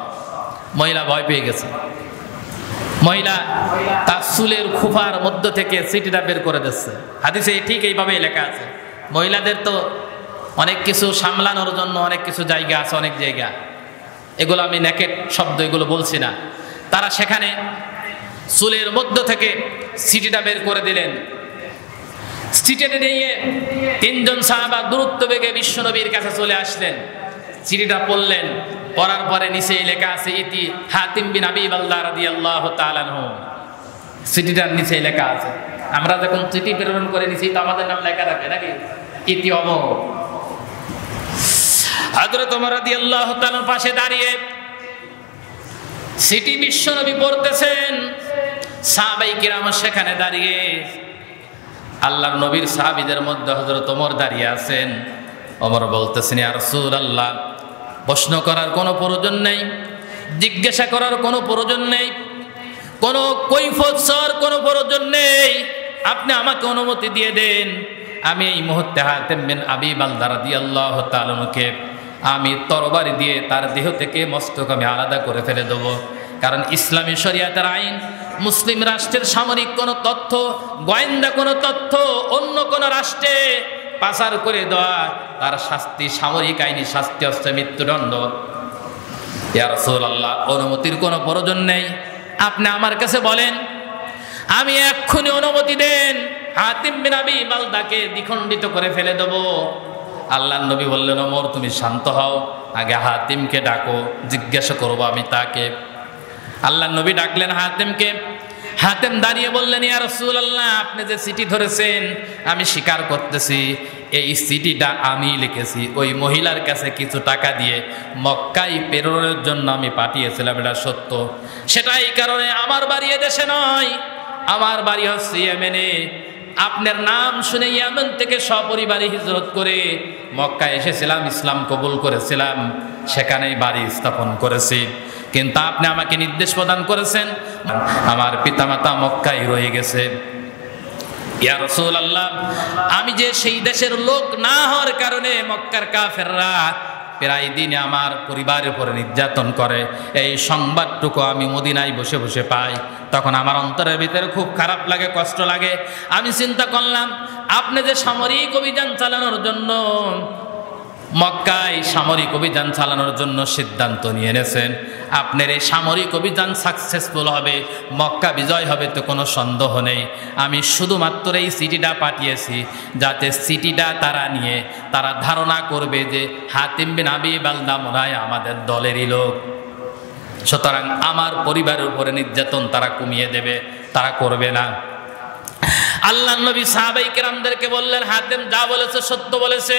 মহিলা ভয় পেয়ে গেছে। মহিলা তার চুলের খোপার মধ্য থেকে চিঠিটা বের করে দিচ্ছে। হাদিসে ঠিক এইভাবেই লেখা আছে। মহিলাদের তো অনেক কিছু সামলানোর জন্য অনেক কিছু জায়গা আছে, অনেক জায়গা, এগুলো আমি নেকেট শব্দ এগুলো বলছি না। তারা সেখানে চুলের মধ্য থেকে চিঠিটা বের করে দিলেন। চিঠিটা নিয়ে তিনজন সাহাবা দূরত্ব বেগে বিশ্বনবীর কাছে চলে আসলেন। চিঠিটা পড়লেন, পড়ার পরে নিচেই লেখা আছে, ইতি হাতিম বিন আবি বালদা রাদিয়াল্লাহু তাআলা আনহু। চিঠিটার নিচেই লেখা আছে, আমরা যখন চিঠি প্রেরণ করে নিছি তো আমাদের নাম লেখা থাকে নাকি, ইতি অমুক। হযরত ওমর রাদিয়াল্লাহু তাআলার পাশে দাঁড়িয়ে চিঠি বিশ্বনবী পড়তেছেন, সাহাবায়ে কিরাম সেখানে দাঁড়িয়ে। আল্লাহর নবীর সাহাবীদের মধ্যে হযরত ওমর দাঁড়িয়ে আছেন। ওমর বলতেছেন, ইয়া রাসূলুল্লাহ, প্রশ্ন করার কোনো প্রয়োজন নেই, জিজ্ঞাসা করার কোনো প্রয়োজন নেই, কোনো কৈফিয়ত চাওয়ার কোনো প্রয়োজন নেই, আপনি আমাকে অনুমতি দিয়ে দেন, আমি এই মুহূর্তে হাতিম বিন আবি বালদা রাদিয়াল্লাহু তাআলা আনহুকে আমি তরবারি দিয়ে তার দেহ থেকে মস্তক আমি আলাদা করে ফেলে দেব। কারণ ইসলামী শরিয়াতের আইন, মুসলিম রাষ্ট্রের সামরিক কোনো তথ্য, গোয়েন্দা কোনো তথ্য অন্য কোনো রাষ্ট্রে পাচার করে দেওয়া, তার শাস্তি, সামরিক আইনি শাস্তি হচ্ছে মৃত্যুদণ্ড। ইয়া রাসূলুল্লাহ, অনুমতির কোনো প্রয়োজন নেই, আপনি আমার কাছে বলেন, আমি এক্ষুনি অনুমতি দেন, হাতিম বিন আবি বালদাকে দ্বিখণ্ডিত করে ফেলে দেব। আল্লাহর নবী বললেন, ওমর তুমি শান্ত হও, আগে হাতিমকে ডাকো, জিজ্ঞাসা করবো আমি তাকে। আল্লাহ নবী ডাকলেন হাতেমকে। হাতেম দাঁড়িয়ে বললেন, ইয়া রাসূলুল্লাহ, আপনি যে চিঠি ধরেছেন আমি স্বীকার করতেছি, এই চিঠিটা আমি লিখেছি। ওই মহিলার কাছে কিছু টাকা দিয়ে মক্কায় প্রেরণের জন্য আমি পাঠিয়েছিলাম, এটা সত্য। সেটা এই কারণে আমার বাড়ি এদেশে নয়, আমার বাড়ি হচ্ছে ইয়েমেনে। আপনার নাম শুনে ইয়েমেন থেকে সপরিবারে হিজরত করে মক্কায় এসেছিলাম, ইসলাম কবুল করেছিলাম, সেখানেই বাড়ি স্থাপন করেছি। কিন্তু আপনি আমাকে নির্দেশ প্রদান করেছেন, আমার পিতামাতা মক্কায় রয়ে গেছে। ইয়া রাসূলুল্লাহ, আমি যে সেই দেশের লোক না হওয়ার কারণে মক্কার কাফেররা প্রায় দিনে আমার পরিবারের উপরে নির্যাতন করে, এই সংবাদটুকু আমি মদিনায় বসে বসে পাই। তখন আমার অন্তরের ভিতরে খুব খারাপ লাগে, কষ্ট লাগে। আমি চিন্তা করলাম, আপনি যে সামরিক অভিযান চালানোর জন্য মক্কায় সামরিক অভিযান চালানোর জন্য সিদ্ধান্ত নিয়ে এনেছেন, আপনার এই সামরিক অভিযান সাকসেসফুল হবে, মক্কা বিজয় হবে তো কোনো সন্দেহ নেই। আমি শুধুমাত্র এই চিঠিটা পাঠিয়েছি যাতে চিঠিটা তারা নিয়ে তারা ধারণা করবে যে হাতিম বিন আবি বালদা মনে হয় আমাদের দলেরই লোক, সুতরাং আমার পরিবারের উপরে নির্যাতন তারা কমিয়ে দেবে, তারা করবে না। আল্লাহর নবী সাহাবায়ে কেরামদেরকে বললেন, হাতিম যা বলেছে সত্য বলেছে,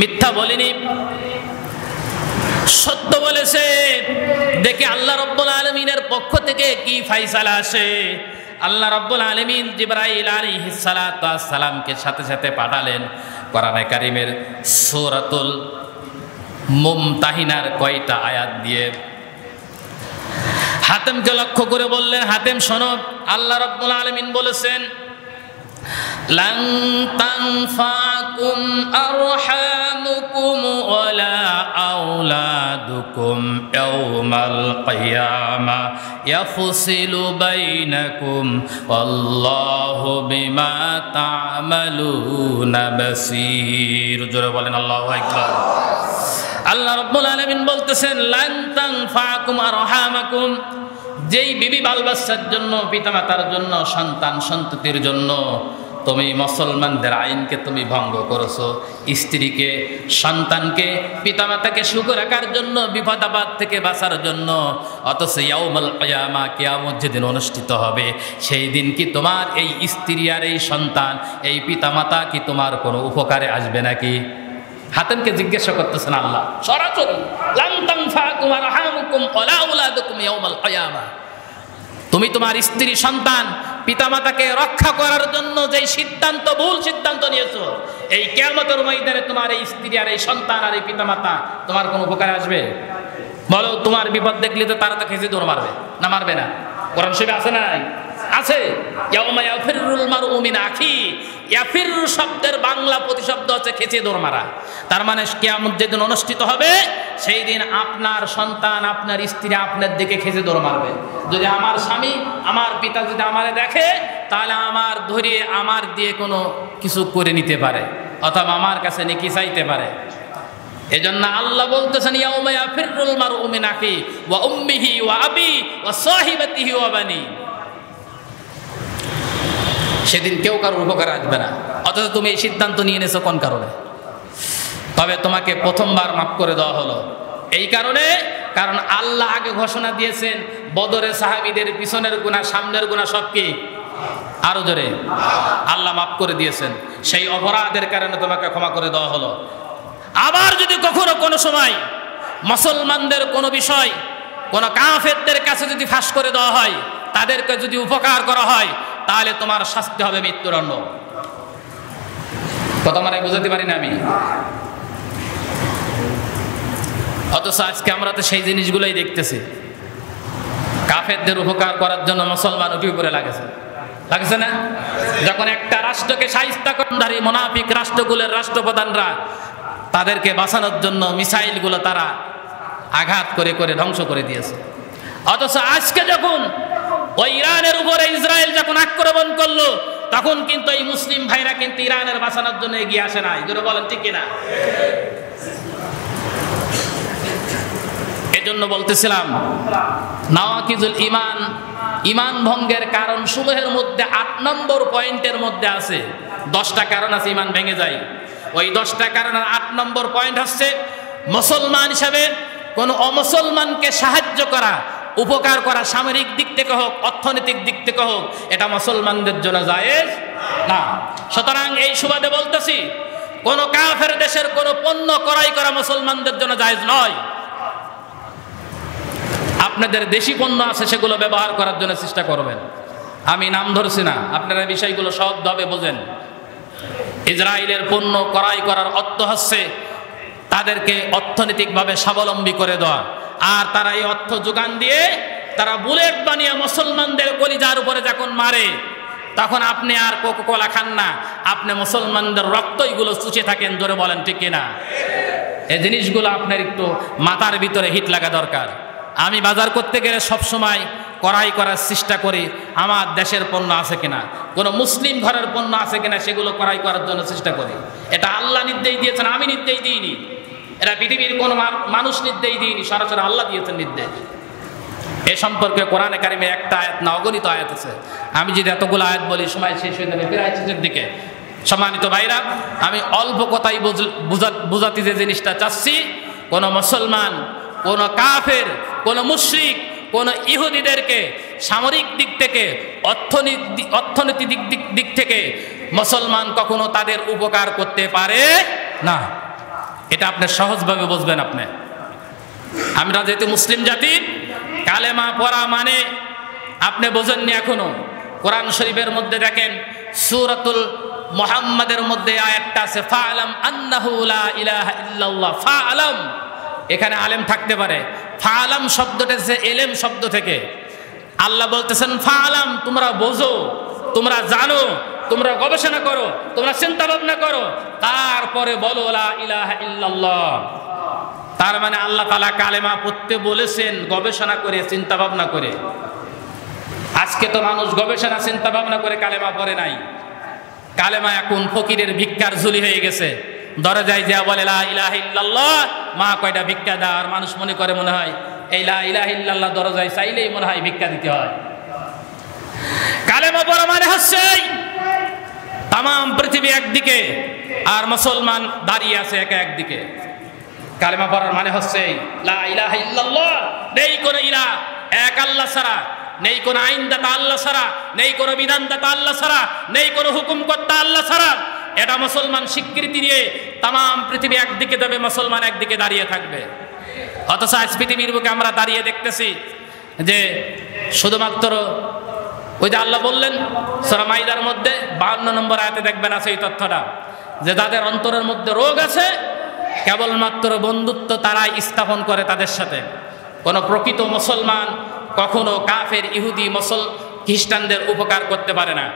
মিথ্যা বলেনি, সত্য বলেছে। দেখে আল্লাহ রাব্বুল আলামিনের পক্ষ থেকে কি ফায়সালা আসে। আল্লাহ রাব্বুল আলামিন জিবরাইল আলাইহিস সালাতু ওয়াস সালামকে সাথে সাথে পাঠালেন কোরআনে কারীমের সূরাতুল মুমতাহিনার কয়টা আয়াত দিয়ে। হাতেমকে লক্ষ্য করে বললেন, হাতেম শোনো, আল্লাহ রাব্বুল আলামিন বলেছেন, লান তানফাকুম আরহামুকুম ওয়ালা আওলাদুকুম ইয়াওমাল কিয়ামা ইয়াফসিলু বাইনাকুম আল্লাহু বিমা তা'মালুনা বাসীর। জোরে বলেন আল্লাহু আকবার। আল্লাহ রাব্বুল আলামিন বলতেছেন, লান তানফাকুম আরহামাকুম, যেই বিবি বাল বাচ্চার জন্য, পিতামাতার জন্য, সন্তান সন্ততির জন্য তুমি মুসলমানদের আইনকে তুমি ভঙ্গ করেছো, স্ত্রীকে, সন্তানকে, পিতামাতাকে সুখ রাখার জন্য, বিপদ আপদ থেকে বাঁচার জন্য, অথচ ইয়াউমুল কিয়ামা, কিয়ামত যেদিন অনুষ্ঠিত হবে সেই দিন কি তোমার এই স্ত্রী আর এই সন্তান, এই পিতামাতা কি তোমার কোনো উপকারে আসবে নাকি? হাতেমকে জিজ্ঞাসা করতেছেন আল্লাহ সরাসরি, লান তানফাকুম আরহামুকুম ওয়ালা আওলাদুকুম ইয়াউমাল কিয়ামা, তুমি তোমার স্ত্রী, সন্তান, পিতামাতাকে রক্ষা করার জন্য যেই সিদ্ধান্ত, ভুল সিদ্ধান্ত নিয়েছো, এই কিয়ামতের ময়দানে তোমার এই স্ত্রী আর এই সন্তান আর এই পিতামাতা তোমার কোনো উপকারে আসবে? বলো, তোমার বিপদ দেখলে তো তারা তো খেঁচে দৌড় মারবে না, মারবে না? কোরআন শরীফে আছে নাই? আছে। ইয়াউমা ইয়াফিরুল মারউ মিন আখি, ইয়াফিরু শব্দের বাংলা প্রতিশব্দ হচ্ছে খেঁচে দৌড় মারা। তার মানে কিয়ামত যেদিন অনুষ্ঠিত হবে সেই দিন আপনার সন্তান, আপনার স্ত্রী আপনার দিকে খেঁচে দৌড় মারবে। যদি আমার স্বামী, আমার পিতা যদি আমারে দেখে, তাহলে আমার ধরিয়ে আমার দিয়ে কোনো কিছু করে নিতে পারে, অথবা আমার কাছে নেকি চাইতে পারে। এজন্য আল্লাহ বলতেছেন, ইয়াউমা ইয়াফিরুল মারউ মিন আখি ওয়া উম্মিহি ওয়া আবি ওয়া সাহিবাতিহি ওয়া বানি, সেদিন কেউ কারোর উপকার আসবে না। অথচ তুমি এই সিদ্ধান্ত নিয়ে নিয়েছো কোন কারণে? তবে তোমাকে প্রথমবার মাফ করে দেওয়া হলো এই কারণে, কারণ আল্লাহ আগে ঘোষণা দিয়েছেন বদরের সাহাবীদের পিছনের গুনাহ, সামনের গুনাহ সব কি? আরো জোরে, আল্লাহ মাফ করে দিয়েছেন। সেই অপরাধের কারণে তোমাকে ক্ষমা করে দেওয়া হলো। আবার যদি কখনো কোনো সময় মুসলমানদের কোনো বিষয় কোনো কাফেরদের কাছে যদি ফাঁস করে দেওয়া হয়, তাদেরকে যদি উপকার করা হয়, তাহলে তোমার শাস্তি হবে মৃত্যুদণ্ড। কথা মানে বুঝাতে পারি না আমি? অথচ আজকে আমরা তো সেই জিনিসগুলোই দেখতেছি। কাফেরদের উপকার করার জন্য মুসলমান উঠে উপরে লাগেছে না? যখন একটা রাষ্ট্রকে শায়েস্তাকারী মুনাফিক রাষ্ট্রগুলোর রাষ্ট্রপ্রধানরা তাদেরকে বাঁচানোর জন্য মিসাইলগুলো তারা আঘাত করে করে ধ্বংস করে দিয়েছে, অথচ আজকে যখন ওই ইরানের উপরে ইসরায়েল যখন আক্রমণ করলো, তখন কিন্তু এই মুসলিম ভাইরা কিন্তু ইরানের বাঁচানোর জন্য এগিয়ে আসে নাই। জোরে বলেন ঠিক কিনা? এজন্য বলতেছিলাম, নাওয়াকিজুল ঈমান, ঈমান ভঙ্গের কারণ সমূহের মধ্যে 8 নম্বর পয়েন্টের মধ্যে আছে। 10টা কারণ আছে ঈমান ভেঙে যায়। ওই 10টা কারণের 8 নম্বর পয়েন্ট হচ্ছে মুসলমান হিসাবে কোন অমুসলমানকে সাহায্য করা, উপকার করা, সামরিক দিক থেকে হোক, অর্থনৈতিক দিক থেকে হোক, এটা মুসলমানদের জন্য জায়েজ না। সুতরাং এই সুবাদে বলতেছি, কোন কাফের দেশের কোন পণ্য ক্রয় করা মুসলমানদের জন্য জায়েজ নয়। আপনাদের দেশি পণ্য আছে, সেগুলো ব্যবহার করার জন্য চেষ্টা করবেন। আমি নাম ধরছি না, আপনারা বিষয়গুলো সহজভাবে বোঝেন। ইসরায়েলের পণ্য ক্রয় করার অর্থ হচ্ছে তাদেরকে অর্থনৈতিকভাবে স্বাবলম্বী করে দেওয়া, আর তারা এই অর্থ যোগান দিয়ে তারা বুলেট বানিয়ে মুসলমানদের কলিজার উপরে যখন মারে, তখন আপনি আর কোকা-কোলা খান না, আপনি মুসলমানদের রক্ত এগুলো চুষে থাকেন। জোরে বলেন ঠিক কিনা? এই জিনিসগুলো আপনার একটু মাথার ভিতরে হিট লাগা দরকার। আমি বাজার করতে গেলে সবসময় ক্রয় করার চেষ্টা করি আমার দেশের পণ্য আছে কিনা, কোনো মুসলিম ঘরের পণ্য আছে কিনা, সেগুলো ক্রয় করার জন্য চেষ্টা করি। এটা আল্লাহ নির্দেশ দিয়েছেন, আমি নির্দেশ দিইনি। এটা পৃথিবীর কোনো মানুষ নির্দেশ দিইনি, সরাসরি আল্লাহ দিয়েছেন নির্দেশ। এ সম্পর্কে কোরআনে কারিমে একটা আয়াত না, অগণিত আয়াত আছে। আমি যদি এতগুলো আয়াত বলি সময় শেষ হয়ে যাবে, প্রায় শেষের দিকে। সম্মানিত ভাইরা, আমি অল্প কথাই বুঝাতে যে জিনিসটা চাচ্ছি, কোনো মুসলমান, কোনো কাফের, কোনো মুশরিক, কোনো ইহুদিদেরকে সামরিক দিক থেকে, অর্থনৈতিক দিক থেকে মুসলমান কখনো তাদের উপকার করতে পারে না। এটা আপনি সহজভাবে বুঝবেন। আমরা যেহেতু মুসলিম জাতি, কালেমা পড়া মানে আপনি বোঝেননি এখনো। কোরআন শরীফের মধ্যে দেখেন, সূরাতুল মুহাম্মাদের মধ্যে আয়াতটা আছে, ফাআলাম আন্নাহু লা ইলাহা ইল্লাল্লাহ। ফাআলাম, এখানে আলেম থাকতে পারে। ফাআলাম শব্দটা যে এলেম শব্দ থেকে। আল্লাহ বলতেছেন ফাআলাম, তোমরা বোঝো, তোমরা জানো, তোমরা গবেষণা করো, তোমরা চিন্তা ভাবনা করো, তারপরে বলো লা ইলাহা ইল্লাল্লাহ। তার মানে আল্লাহ তাআলা কালেমা পড়তে বলেছেন গবেষণা করে, চিন্তা ভাবনা করে। আজকে তো মানুষ গবেষণা চিন্তা ভাবনা করে কালেমা পড়ে নাই। কালেমা এখন ফকিরের ভিক্ষার ঝুলি হয়ে গেছে। দরজায় যা বলে লা ইলাহা ইল্লাল্লাহ, মা কয়টা ভিক্ষা দেয়, আর মানুষ মনে করে মনে হয় এই লা ইলাহা ইল্লাল্লাহ দরজায় চাইলেই মনে হয় ভিক্ষা দিতে হয়। কালেমা পড়া মানে হচ্ছে তাম পৃথিবী একদিকে আর মুসলমান দাঁড়িয়ে আছে একদিকে। কালেমা পড়ার মানে হচ্ছে লা ইলাহা ইল্লাল্লাহ, নেই কোনো ইলাহ, এক আল্লাহ ছাড়া, নেই কোনো আইনদাতা আল্লাহ ছাড়া, নেই কোনো বিধানদাতা আল্লাহ ছাড়া, নেই কোনো হুকুমকর্তা আল্লাহ ছাড়া। এটা মুসলমান স্বীকৃতি দিয়ে তাম পৃথিবী একদিকে যাবে, মুসলমান একদিকে দাঁড়িয়ে থাকবে। অথচ আজ পৃথিবীর বুকে আমরা দাঁড়িয়ে দেখতেছি যে শুধুমাত্র ওই যে আল্লাহ বললেন সূরা মাইদার মধ্যে 52 নম্বর আয়াতে দেখবেন আছে এই তথ্যটা, যে যাদের অন্তরের মধ্যে রোগ আছে কেবলমাত্র বন্ধুত্ব তারাই স্থাপন করে তাদের সাথে। কোনো প্রকৃত মুসলমান কখনো কাফের, ইহুদি, খ্রিস্টানদের উপকার করতে পারে না।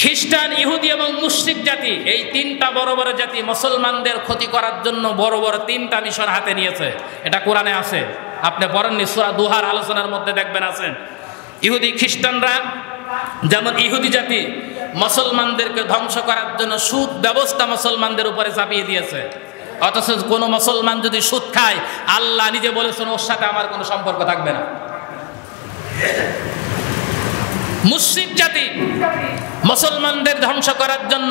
খ্রিস্টান, ইহুদি এবং মুশরিক জাতি, এই তিনটা বড় বড় জাতি মুসলমানদের ক্ষতি করার জন্য বড় বড় তিনটা মিশন হাতে নিয়েছে। এটা কোরআনে আছে, আপনি পড়েননি? সূরা দুহার আলোচনার মধ্যে দেখবেন আছেন। ইহুদি খ্রিস্টানরা যেমন, ইহুদি জাতি মুসলমানদেরকে ধ্বংস করার জন্য সুদ ব্যবস্থা মুসলমানদের উপরে চাপিয়ে দিয়েছে। অথচ কোনো মুসলমান যদি সুদ খায়, আল্লাহ নিজে বলেছেন ওর সাথে আমার কোনো সম্পর্ক থাকবে না। মুশরিক জাতি মুসলমানদের ধ্বংস করার জন্য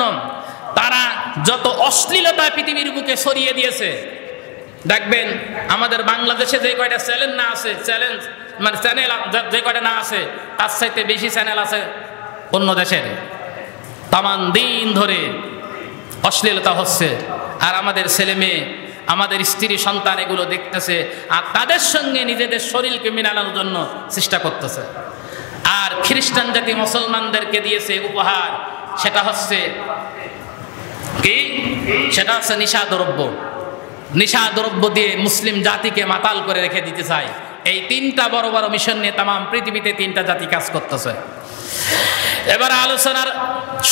তারা যত অশ্লীলতা পৃথিবীর বুকে ছড়িয়ে দিয়েছে। দেখবেন আমাদের বাংলাদেশে যে কয়টা চ্যানেল না আছে, চ্যানেল যে কয়টা না আছে, তার চাইতে বেশি চ্যানেল আছে অন্য দেশের। তামান দিন ধরে অশ্লীলতা হচ্ছে, আর আমাদের ছেলে মেয়ে, আমাদের স্ত্রী সন্তান এগুলো দেখতেছে, আর তাদের সঙ্গে নিজেদের শরীরকে মিলানোর জন্য চেষ্টা করতেছে। আর খ্রিস্টান জাতি মুসলমানদেরকে দিয়েছে উপহার, সেটা হচ্ছে কি? সেটা হচ্ছে নিশাদ্রব্য। নিশাদ্রব্য দিয়ে মুসলিম জাতিকে মাতাল করে রেখে দিতে চায়। এই তিনটা বড় বড় মিশন নিয়ে তাম পৃথিবীতে তিনটা জাতি কাজ করতেছে। এবার আলোচনার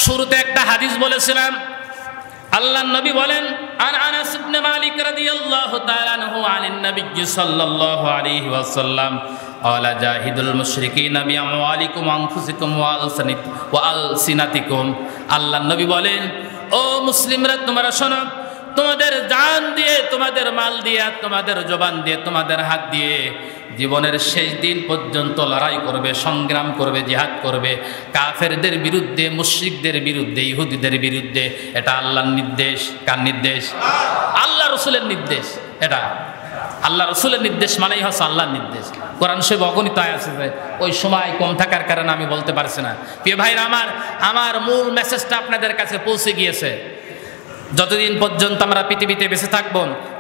শুরুতে একটা হাদিস বলেছিলাম। আল্লাহর নবী বলেন, আন আনাস ইবনে মালিক রাদিয়াল্লাহু তাআলা আনহু আনিন নবী সাল্লাল্লাহু আলাইহি ওয়াসাল্লাম আলা জাহিদুল মুশরিকিনা বিআমওয়ালিকুম আনফুসিকুম ওয়া আলসিনাতিকুম। আল্লাহর নবী বলেন, ও মুসলিমরা তোমরা শোনো, তোমাদের জান দিয়ে, তোমাদের মাল দিয়ে, তোমাদের জবান দিয়ে, তোমাদের হাত দিয়ে জীবনের শেষ দিন পর্যন্ত লড়াই করবে, সংগ্রাম করবে, জিহাদ করবে কাফেরদের বিরুদ্ধে, মুশরিকদের বিরুদ্ধে, ইহুদিদের বিরুদ্ধে। এটা আল্লাহর নির্দেশ। কার নির্দেশ? আল্লাহ রসুলের নির্দেশ। এটা আল্লাহ রসুলের নির্দেশ মানেই হচ্ছে আল্লাহর নির্দেশ। কোরআন শরীফ অগণিত আয়াত আছে, ওই সময় কম থাকার কারণে আমি বলতে পারছি না। প্রিয় ভাইরা আমার মূল মেসেজটা আপনাদের কাছে পৌঁছে গিয়েছে। যতদিন পর্যন্ত আমরা পৃথিবীতে বেঁচে থাকব,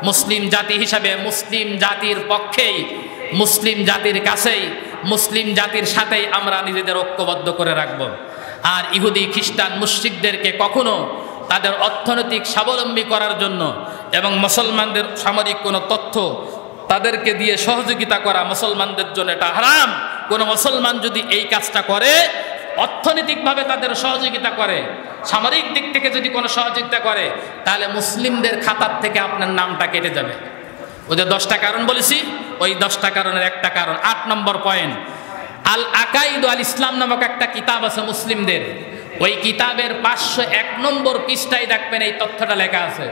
মুসলিম জাতি হিসাবে মুসলিম জাতির পক্ষেই, মুসলিম জাতির কাছেই, মুসলিম জাতির সাথেই আমরা নিজেদের ঐক্যবদ্ধ করে রাখব। আর ইহুদি খ্রিস্টান মুশরিকদেরকে কখনো তাদের অর্থনৈতিক স্বাবলম্বী করার জন্য এবং মুসলমানদের সামরিক কোনো তথ্য তাদেরকে দিয়ে সহযোগিতা করা মুসলমানদের জন্য এটা হারাম। কোনো মুসলমান যদি এই কাজটা করে, অর্থনৈতিকভাবে তাদের সহযোগিতা করে, সামরিক দিক থেকে যদি কোনো সহযোগিতা করে, তাহলে মুসলিমদের খাতার থেকে আপনার নামটা কেটে যাবে। ওই যে 10টা কারণ বলেছি, ওই 10টা কারণের একটা কারণ 8 নম্বর পয়েন্ট, আল আকাইদ আল ইসলাম নামক একটা কিতাব আছে মুসলিমদের। ওই কিতাবের 501 নম্বর পৃষ্ঠায় দেখবেন এই তথ্যটা লেখা আছে।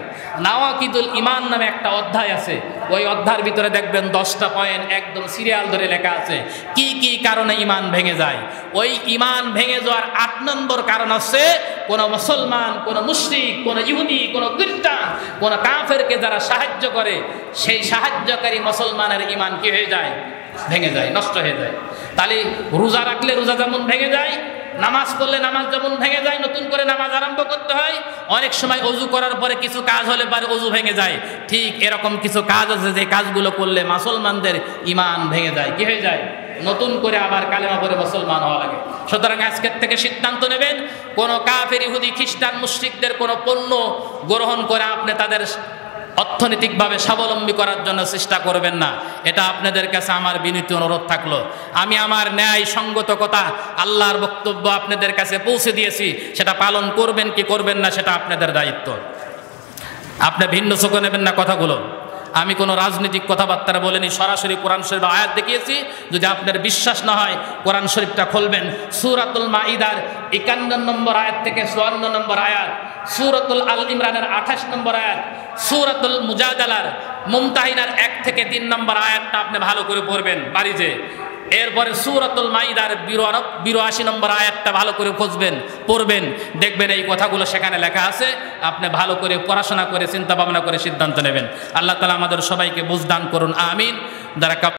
নাওয়াকিদুল ঈমান নামে একটা অধ্যায় আছে, ওই অধ্যায়ের ভিতরে দেখবেন 10টা পয়েন্ট একদম সিরিয়াল ধরে লেখা আছে কি কি কারণে ঈমান ভেঙে যায়। ওই ঈমান ভেঙে যাওয়ার 8 নম্বর কারণ আছে, কোন মুসলমান, কোন মুশরিক, কোন ইহুদি, কোন খ্রিস্টান, কোন কাফেরকে যারা সাহায্য করে, সেই সাহায্যকারী মুসলমানের ঈমান কি হয়ে যায়? ভেঙে যায়, নষ্ট হয়ে যায়। তাহলে রোজা রাখলে রোজা যেমন ভেঙে যায়, নামাজ পড়লে নামাজ যেমন ভেঙে যায়, নতুন করে নামাজ আরম্ভ করতে হয়। অনেক সময় অজু করার পরে কিছু কাজ হলে পারে অজু ভেঙে যায়। ঠিক এরকম কিছু কাজ আছে যে কাজগুলো করলে মুসলমানদের ঈমান ভেঙে যায়, কি হয়ে যায়? নতুন করে আবার কালেমা পড়ে মুসলমান হওয়া লাগে। সুতরাং আজকের থেকে সিদ্ধান্ত নেবেন, কোন কাফের, ইহুদি, খ্রিস্টান, মুশরিকদের কোনো পণ্য গ্রহণ করে আপনি তাদের অর্থনৈতিকভাবে স্বাবলম্বী করার জন্য চেষ্টা করবেন না। এটা আপনাদের কাছে আমার বিনীত অনুরোধ থাকলো। আমি আমার ন্যায় সঙ্গত কথা, আল্লাহর বক্তব্য আপনাদের কাছে পৌঁছে দিয়েছি, সেটা পালন করবেন কি করবেন না সেটা আপনাদের দায়িত্ব। আপনি ভিন্ন চোখে নেবেন না কথাগুলো। আমি কোনো রাজনৈতিক কথাবার্তা বলিনি, সরাসরি কোরআন শরীফ আয়াত দেখিয়েছি। যদি আপনার বিশ্বাস না হয় কোরআন শরীফটা খুলবেন, সূরাতুল মাইদার 51 নম্বর আয়াত থেকে 54 নম্বর আয়াত, সূরাতুল আল ইমরানের 28 নম্বর আয়াত, সূরাতুল মুজাদালার মুমতাহিনার 1 থেকে 3 নম্বর আয়াতটা আপনি ভালো করে পড়বেন বাড়িতে। এরপরে সূরাতুল মাইদার 82 নম্বর আয়াতটা ভালো করে খুঁজবেন, পড়বেন, দেখবেন এই কথাগুলো সেখানে লেখা আছে। আপনি ভালো করে পড়াশোনা করে চিন্তা ভাবনা করে সিদ্ধান্ত নেবেন। আল্লাহ তাআলা আমাদের সবাইকে বুঝ দান করুন, আমিন। যারা